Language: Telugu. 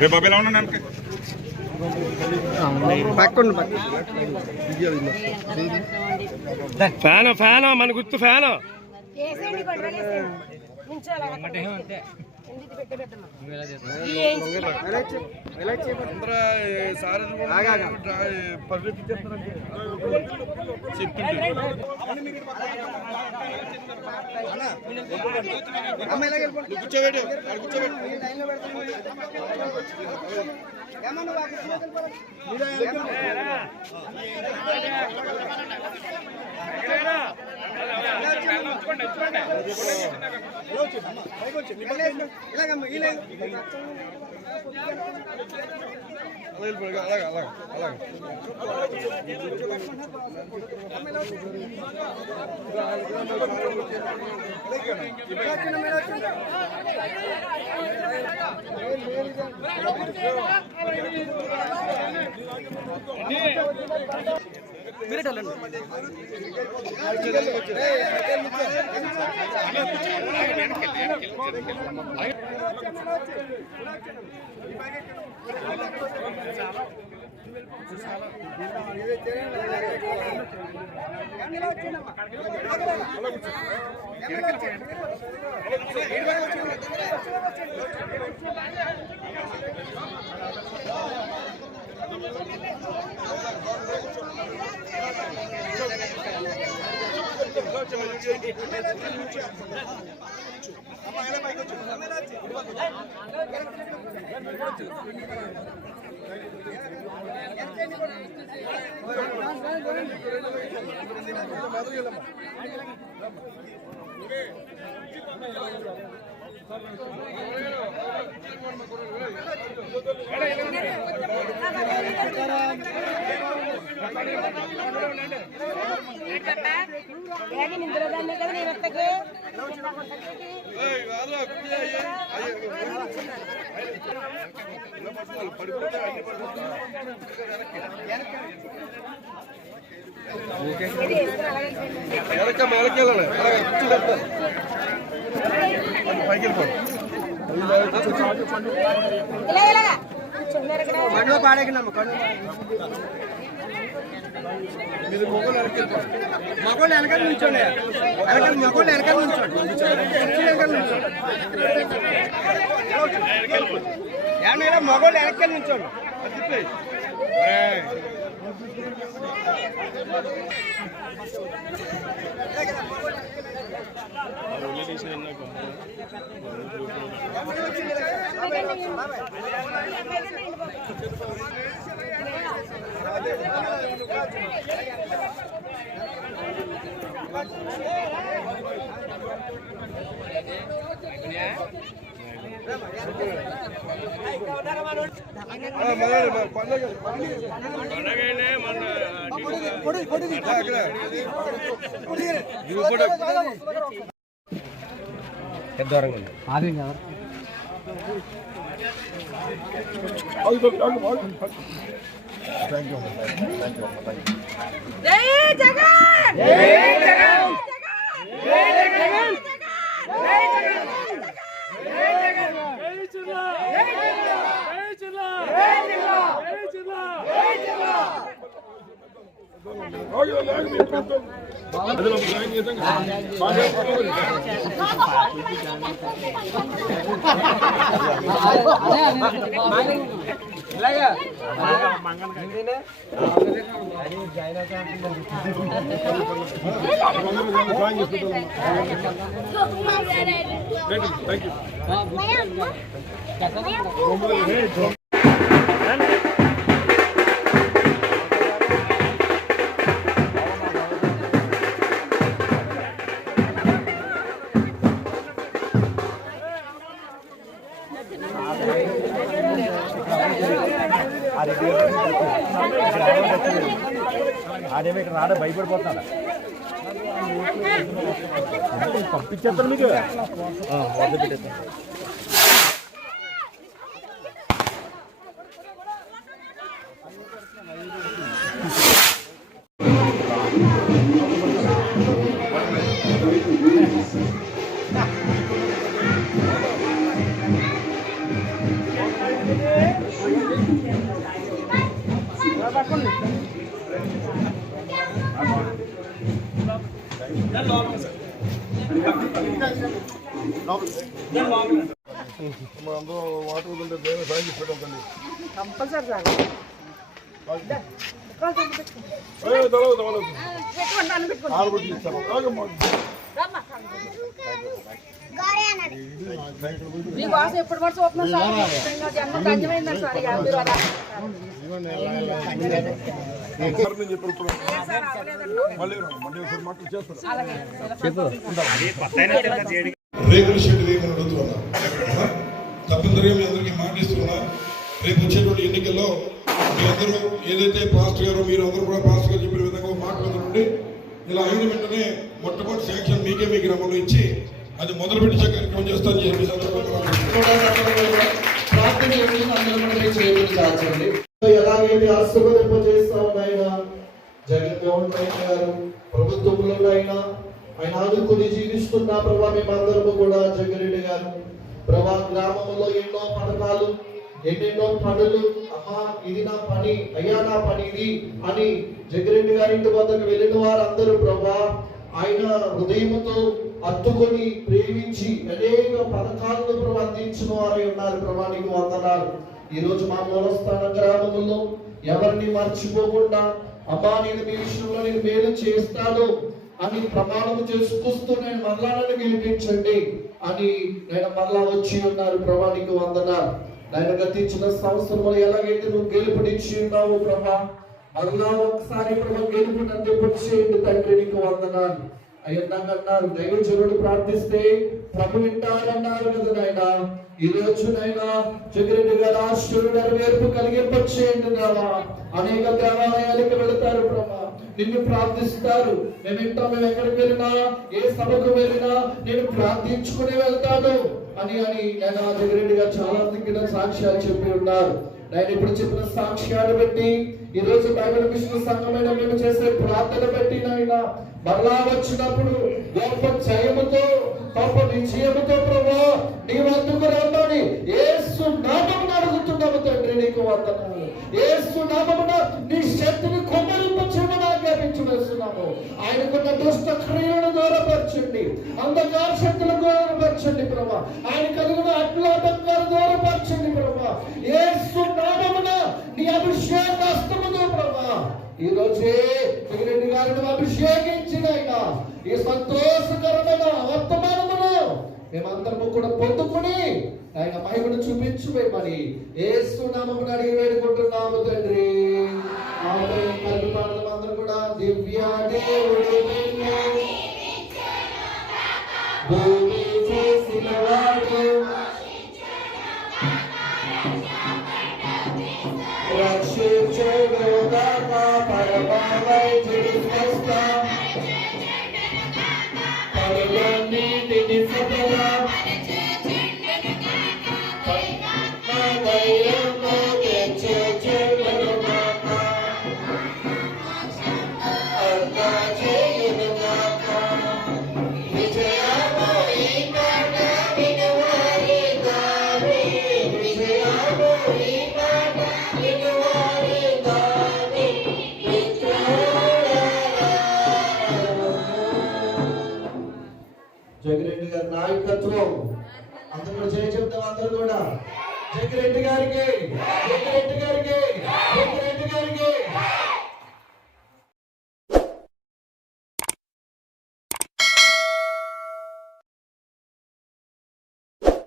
రే బాబు ఎలా ఉన్నాను ఫ్యాన్ ఫ్యాన్ మన గుర్తు ఫ్యాన్ కూర్చోబెట్టు మగోళ్ళు వెనకాల నుంచోండి మగోళ్ళు వెనకాల నుంచోండి ఏమన్నా మగోళ్ళు వెనకాల నుంచోండి ఆడేమో ఇక్కడ రాడ భయపడిపోతున్నాడా పంపించేస్తాను మీకు Yeah. కంపల్సరీ సార్ మీ వాసన ఎప్పుడు పడితే ఓపెన్ సార్ జన్మ ధన్యమైందండి సార్ ఇక అందరూ అలా రేకుల షెడ్ వేయమని అడుగుతున్నా. తప్పనిసరిగా మీ అందరికీ మాటిస్తున్నా, రేపు వచ్చేటువంటి ఎన్నికల్లో మీ అందరూ ఏదైతే పాస్టర్ గారు మీరు అందరూ కూడా పాస్టర్ గారు చెప్పిన విధంగా మాట మీద నుండి ఇలా అయిన వెంటనే మొట్టమొదటి శాంక్షన్ మీకే మీ గ్రామంలో ఇచ్చి అది మొదలు పెట్టే కార్యక్రమం చేస్తానని చెప్పి ఎలాగైతే ఆశీర్వదింప చేస్తా ఉన్నాయన జగన్మోహన్ రెడ్డి గారు ప్రభుత్వంలో అయినా ఆయన ఆదుకుని జీవిస్తున్న ప్రభా మేమందరము కూడా జగన్రెడ్డి గారు ప్రభా గ్రామంలో ఎన్నో పథకాలు ఎన్నెన్నో పనులు అమ్మా ఇది నా పని అయ్యా నా పని ఇది అని జగన్రెడ్డి గారి ఇంటి వద్దకు వెళ్ళిన వారందరూ ప్రభా ఆయన హృదయంతో అత్తుకొని ప్రేమించి అనేక పథకాలను ప్రభా అందించిన వారై ఉన్నారు ప్రభా నీకు వందనాలు. ఈ రోజు మా మూలస్థాన గ్రామంలో ఎవరిని మర్చిపోకుండా అమ్మా నేను మీ విషయంలో నేను మేలు చేస్తాను అని ప్రమాణం చేసుకొస్తూ నేను మరలా నన్ను గెలిపించండి అని నేను మరలా వచ్చి ఉన్నారు ప్రభా నీకు వందనాలు. నేను గతించిన సంవత్సరంలో ఎలాగైతే నువ్వు గెలుపునిచ్చి ఉన్నావు ప్రభా మరలా ఒకసారి ప్రభా గెలుపు నందించేయండి తండ్రి నీకు వందనాలు. అయ్యన్నారు దైవజనుడు ప్రార్థిస్తే ప్రభు వింటారన్నారు కదా నాయన. ఈ రోజు నైనా జగరెడ్డి గారు ఆశ్చర్య నెరవేర్పు కలిగింపచేయండి నావా. అనేక దేవాలయాలకు వెళతారు ప్రభా, నిన్ను ప్రార్థిస్తారు. మేము ఎక్కడికి వెళ్ళినా ఏ సభకు వెళ్ళినా నేను ప్రార్థించుకుని వెళ్తాను అని నేను జగరెడ్డి గారు చాలా దిగ్గిన సాక్ష్యాలు చెప్పి ఉన్నారు. నేను ఇప్పుడు చెప్పిన సాక్ష్యాలు బట్టి ఈ రోజు బైబిల్ మిషన్ సంఘమైన మేము చేసే ప్రార్థన బట్టి నాయన మరలా వచ్చినప్పుడు గొప్ప జయముతో గొప్ప విజయముతో ప్రభా నీ వద్దకు రమ్మని యేసు నామమున అడుగుతున్నాము తండ్రి నీకు వందనాలు. యేసు నామమున నీ శక్తిని కొమ్మరింపచేయమని ఆజ్ఞాపించువేస్తున్నాము. ఆయనకున్న దుష్ట క్రియలను దూరపరచండి, అంధకార శక్తులను దూరపరచండి ప్రభా. ఆయన కలిగిన అడ్లాటంకాలు దూరపరచండి ప్రభా. యేసు నామమున నీ అభిషేకాస్తముతో ప్రభా ఈ రోజే జగరెడ్డి గారిని అభిషేకించిన ఈ సంతోషకరమైన వర్తమానమును మేమందరము కూడా పొందుకుని ఆయన మహిమను చూపించుమని యేసు నామమున అడిగి వేడుకుంటున్నాము తండ్రి. ఆమేన్. అందరూ కూడా దివ్య దేవుడు భూమి చేసిన వాడు రక్షించును గాక పరమవై జీవిస్త పరలోని సఫల పరమవైరము తెచ్చుచును గాక అర్ధచేయును గాక విజయము ఈ మాట వినువారి గాని విజయము ఈ మాట వినువారి గాని జగరెడ్డి గారి నాయకత్వం అందరూ జయ చెప్తాం. అందరూ కూడా జగరెడ్డి గారికి జగరెడ్డి గారికి జగరెడ్డి గారికి